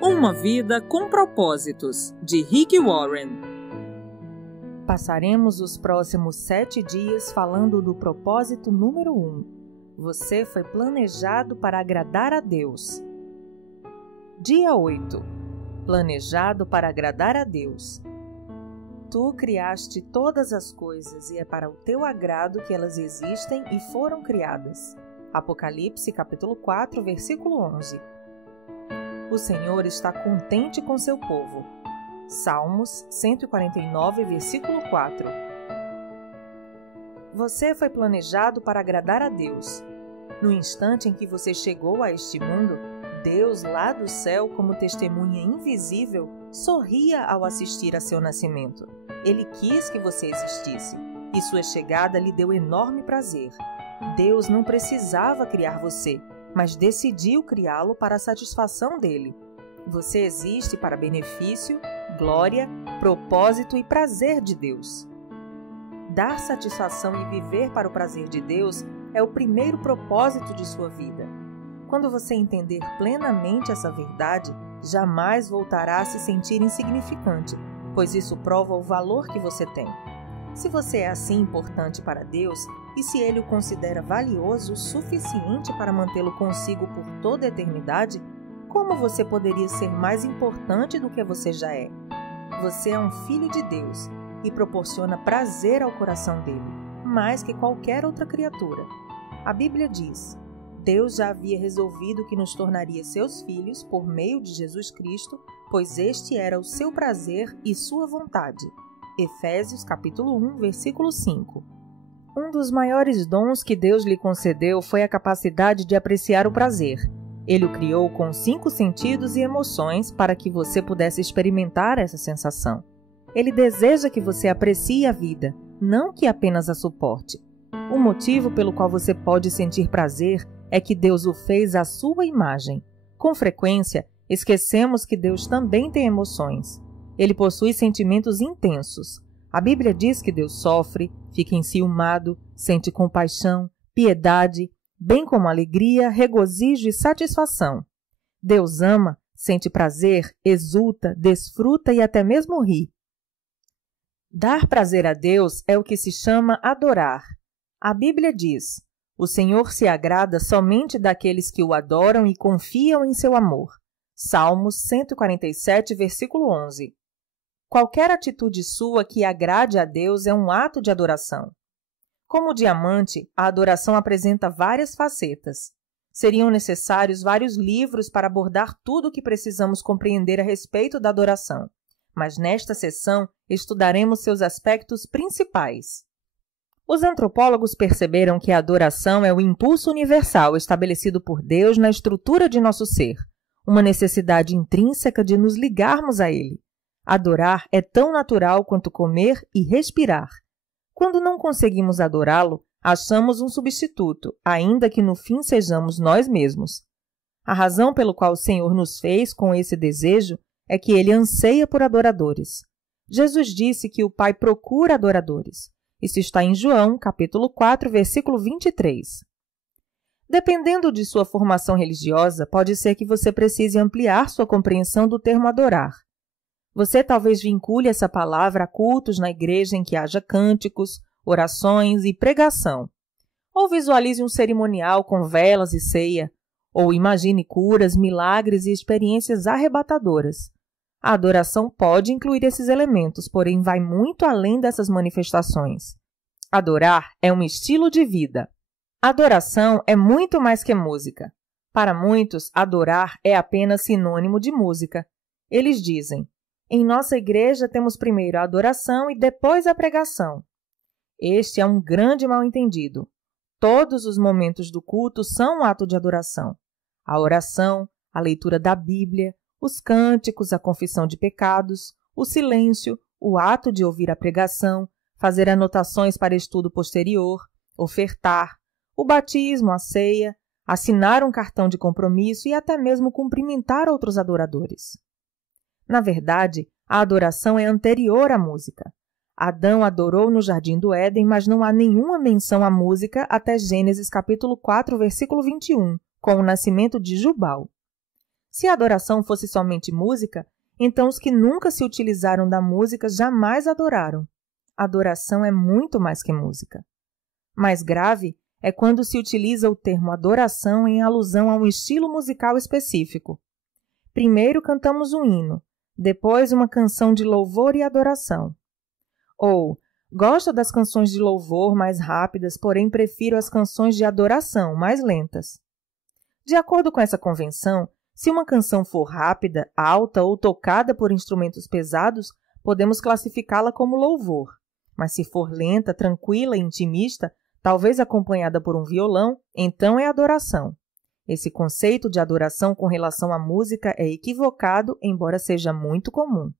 Uma vida com propósitos, de Rick Warren. Passaremos os próximos 7 dias falando do propósito número 1. Você foi planejado para agradar a Deus. Dia 8. Planejado para agradar a Deus. Tu criaste todas as coisas e é para o teu agrado que elas existem e foram criadas. Apocalipse capítulo 4, versículo 11. O Senhor está contente com seu povo. Salmos 149, versículo 4. Você foi planejado para agradar a Deus. No instante em que você chegou a este mundo, Deus lá do céu, como testemunha invisível, sorria ao assistir a seu nascimento. Ele quis que você existisse, e sua chegada lhe deu enorme prazer. Deus não precisava criar você, mas decidiu criá-lo para a satisfação dele. Você existe para benefício, glória, propósito e prazer de Deus. Dar satisfação e viver para o prazer de Deus é o primeiro propósito de sua vida. Quando você entender plenamente essa verdade, jamais voltará a se sentir insignificante, pois isso prova o valor que você tem. Se você é assim importante para Deus, e se Ele o considera valioso o suficiente para mantê-lo consigo por toda a eternidade, como você poderia ser mais importante do que você já é? Você é um filho de Deus e proporciona prazer ao coração dele, mais que qualquer outra criatura. A Bíblia diz: Deus já havia resolvido que nos tornaria seus filhos por meio de Jesus Cristo, pois este era o seu prazer e sua vontade. Efésios capítulo 1, versículo 5. Um dos maiores dons que Deus lhe concedeu foi a capacidade de apreciar o prazer. Ele o criou com 5 sentidos e emoções para que você pudesse experimentar essa sensação. Ele deseja que você aprecie a vida, não que apenas a suporte. O motivo pelo qual você pode sentir prazer é que Deus o fez à sua imagem. Com frequência, esquecemos que Deus também tem emoções. Ele possui sentimentos intensos. A Bíblia diz que Deus sofre, fica enciumado, sente compaixão, piedade, bem como alegria, regozijo e satisfação. Deus ama, sente prazer, exulta, desfruta e até mesmo ri. Dar prazer a Deus é o que se chama adorar. A Bíblia diz: o Senhor se agrada somente daqueles que o adoram e confiam em seu amor. Salmos 147, versículo 11. Qualquer atitude sua que agrade a Deus é um ato de adoração. Como diamante, a adoração apresenta várias facetas. Seriam necessários vários livros para abordar tudo o que precisamos compreender a respeito da adoração, mas nesta sessão estudaremos seus aspectos principais. Os antropólogos perceberam que a adoração é o impulso universal estabelecido por Deus na estrutura de nosso ser, uma necessidade intrínseca de nos ligarmos a Ele. Adorar é tão natural quanto comer e respirar. Quando não conseguimos adorá-lo, achamos um substituto, ainda que no fim sejamos nós mesmos. A razão pelo qual o Senhor nos fez com esse desejo é que Ele anseia por adoradores. Jesus disse que o Pai procura adoradores. Isso está em João, capítulo 4, versículo 23. Dependendo de sua formação religiosa, pode ser que você precise ampliar sua compreensão do termo adorar. Você talvez vincule essa palavra a cultos na igreja em que haja cânticos, orações e pregação. Ou visualize um cerimonial com velas e ceia, ou imagine curas, milagres e experiências arrebatadoras. A adoração pode incluir esses elementos, porém vai muito além dessas manifestações. Adorar é um estilo de vida. Adoração é muito mais que música. Para muitos, adorar é apenas sinônimo de música. Eles dizem: em nossa igreja temos primeiro a adoração e depois a pregação. Este é um grande mal-entendido. Todos os momentos do culto são um ato de adoração. A oração, a leitura da Bíblia, os cânticos, a confissão de pecados, o silêncio, o ato de ouvir a pregação, fazer anotações para estudo posterior, ofertar, o batismo, a ceia, assinar um cartão de compromisso e até mesmo cumprimentar outros adoradores. Na verdade, a adoração é anterior à música. Adão adorou no Jardim do Éden, mas não há nenhuma menção à música até Gênesis capítulo 4, versículo 21, com o nascimento de Jubal. Se a adoração fosse somente música, então os que nunca se utilizaram da música jamais adoraram. Adoração é muito mais que música. Mais grave é quando se utiliza o termo adoração em alusão a um estilo musical específico. Primeiro cantamos um hino, depois uma canção de louvor e adoração. Ou, gosto das canções de louvor mais rápidas, porém prefiro as canções de adoração mais lentas. De acordo com essa convenção, se uma canção for rápida, alta ou tocada por instrumentos pesados, podemos classificá-la como louvor. Mas se for lenta, tranquila e intimista, talvez acompanhada por um violão, então é adoração. Esse conceito de adoração com relação à música é equivocado, embora seja muito comum.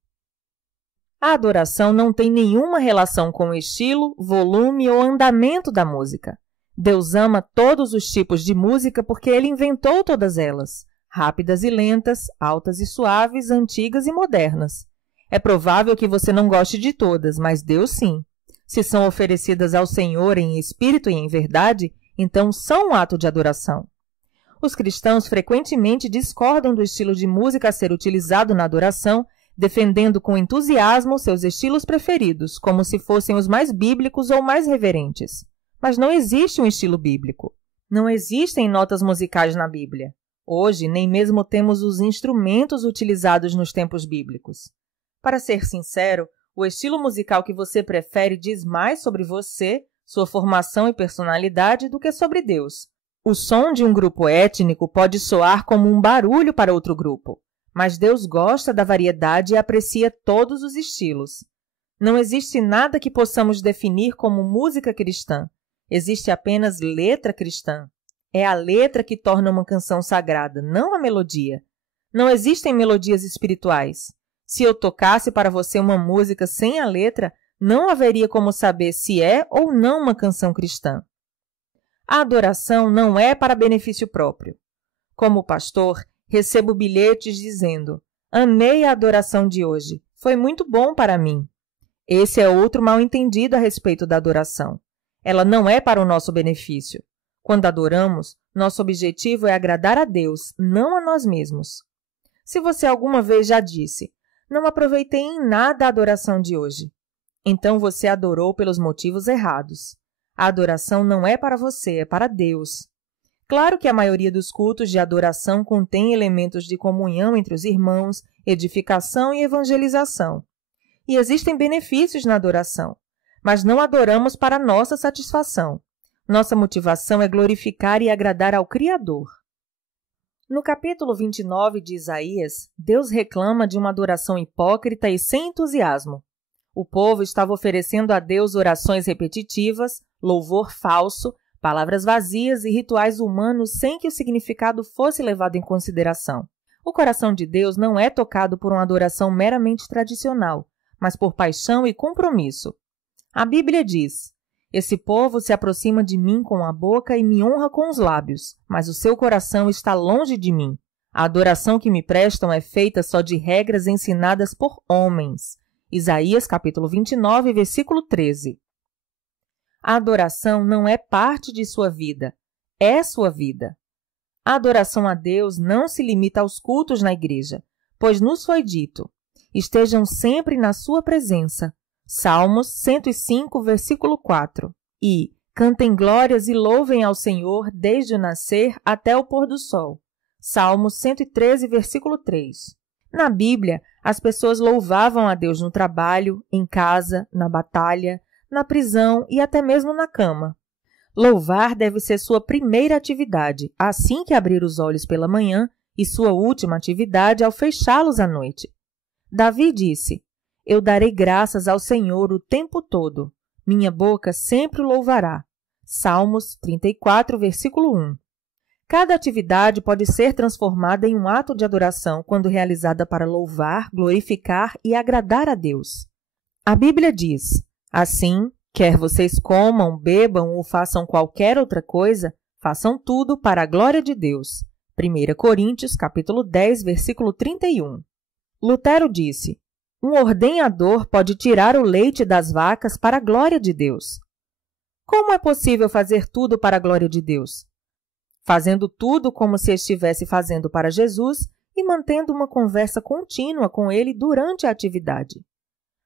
A adoração não tem nenhuma relação com o estilo, volume ou andamento da música. Deus ama todos os tipos de música porque Ele inventou todas elas, rápidas e lentas, altas e suaves, antigas e modernas. É provável que você não goste de todas, mas Deus sim. Se são oferecidas ao Senhor em espírito e em verdade, então são um ato de adoração. Os cristãos frequentemente discordam do estilo de música a ser utilizado na adoração, defendendo com entusiasmo seus estilos preferidos, como se fossem os mais bíblicos ou mais reverentes. Mas não existe um estilo bíblico. Não existem notas musicais na Bíblia. Hoje, nem mesmo temos os instrumentos utilizados nos tempos bíblicos. Para ser sincero, o estilo musical que você prefere diz mais sobre você, sua formação e personalidade do que sobre Deus. O som de um grupo étnico pode soar como um barulho para outro grupo, mas Deus gosta da variedade e aprecia todos os estilos. Não existe nada que possamos definir como música cristã. Existe apenas letra cristã. É a letra que torna uma canção sagrada, não a melodia. Não existem melodias espirituais. Se eu tocasse para você uma música sem a letra, não haveria como saber se é ou não uma canção cristã. A adoração não é para benefício próprio. Como pastor, recebo bilhetes dizendo: amei a adoração de hoje, foi muito bom para mim. Esse é outro mal-entendido a respeito da adoração. Ela não é para o nosso benefício. Quando adoramos, nosso objetivo é agradar a Deus, não a nós mesmos. Se você alguma vez já disse: não aproveitei em nada a adoração de hoje, então você adorou pelos motivos errados. A adoração não é para você, é para Deus. Claro que a maioria dos cultos de adoração contém elementos de comunhão entre os irmãos, edificação e evangelização. E existem benefícios na adoração, mas não adoramos para nossa satisfação. Nossa motivação é glorificar e agradar ao Criador. No capítulo 29 de Isaías, Deus reclama de uma adoração hipócrita e sem entusiasmo. O povo estava oferecendo a Deus orações repetitivas, louvor falso, palavras vazias e rituais humanos sem que o significado fosse levado em consideração. O coração de Deus não é tocado por uma adoração meramente tradicional, mas por paixão e compromisso. A Bíblia diz: esse povo se aproxima de mim com a boca e me honra com os lábios, mas o seu coração está longe de mim. A adoração que me prestam é feita só de regras ensinadas por homens. Isaías capítulo 29, versículo 13. A adoração não é parte de sua vida, é sua vida. A adoração a Deus não se limita aos cultos na igreja, pois nos foi dito: estejam sempre na sua presença. Salmos 105, versículo 4. E cantem glórias e louvem ao Senhor desde o nascer até o pôr do sol. Salmos 113, versículo 3. Na Bíblia, as pessoas louvavam a Deus no trabalho, em casa, na batalha, na prisão e até mesmo na cama. Louvar deve ser sua primeira atividade, assim que abrir os olhos pela manhã, e sua última atividade ao fechá-los à noite. Davi disse: eu darei graças ao Senhor o tempo todo. Minha boca sempre o louvará. Salmos 34, versículo 1. Cada atividade pode ser transformada em um ato de adoração quando realizada para louvar, glorificar e agradar a Deus. A Bíblia diz: assim, quer vocês comam, bebam ou façam qualquer outra coisa, façam tudo para a glória de Deus. 1 Coríntios, capítulo 10, versículo 31. Lutero disse: um ordenhador pode tirar o leite das vacas para a glória de Deus. Como é possível fazer tudo para a glória de Deus? Fazendo tudo como se estivesse fazendo para Jesus e mantendo uma conversa contínua com ele durante a atividade.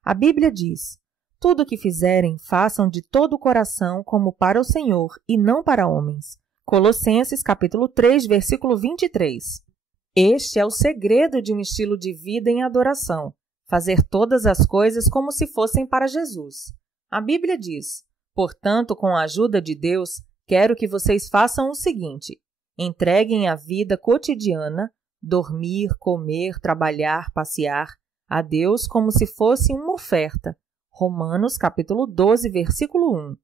A Bíblia diz: tudo o que fizerem, façam de todo o coração como para o Senhor e não para homens. Colossenses capítulo 3, versículo 23. Este é o segredo de um estilo de vida em adoração, fazer todas as coisas como se fossem para Jesus. A Bíblia diz: portanto, com a ajuda de Deus, quero que vocês façam o seguinte: entreguem a vida cotidiana, dormir, comer, trabalhar, passear, a Deus como se fosse uma oferta. Romanos capítulo 12, versículo 1.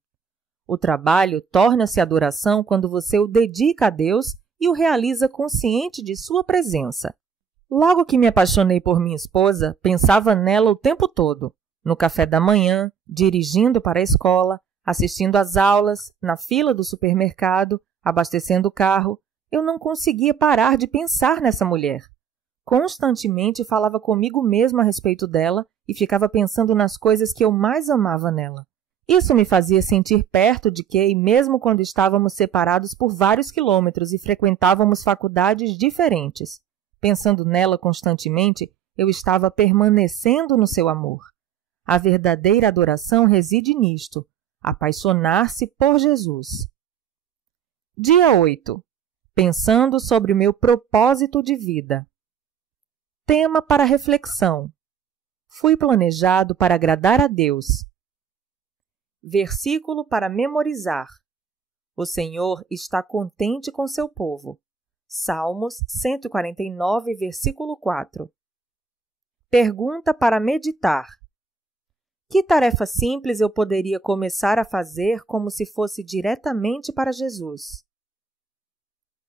O trabalho torna-se adoração quando você o dedica a Deus e o realiza consciente de sua presença. Logo que me apaixonei por minha esposa, pensava nela o tempo todo. No café da manhã, dirigindo para a escola, assistindo às aulas, na fila do supermercado, abastecendo o carro, eu não conseguia parar de pensar nessa mulher. Constantemente falava comigo mesma a respeito dela e ficava pensando nas coisas que eu mais amava nela. Isso me fazia sentir perto de Kay, mesmo quando estávamos separados por vários quilômetros e frequentávamos faculdades diferentes. Pensando nela constantemente, eu estava permanecendo no seu amor. A verdadeira adoração reside nisto: apaixonar-se por Jesus. Dia 8. Pensando sobre o meu propósito de vida. Tema para reflexão: fui planejado para agradar a Deus. Versículo para memorizar: o Senhor está contente com seu povo. Salmos 149, versículo 4. Pergunta para meditar: que tarefa simples eu poderia começar a fazer como se fosse diretamente para Jesus?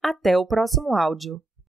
Até o próximo áudio.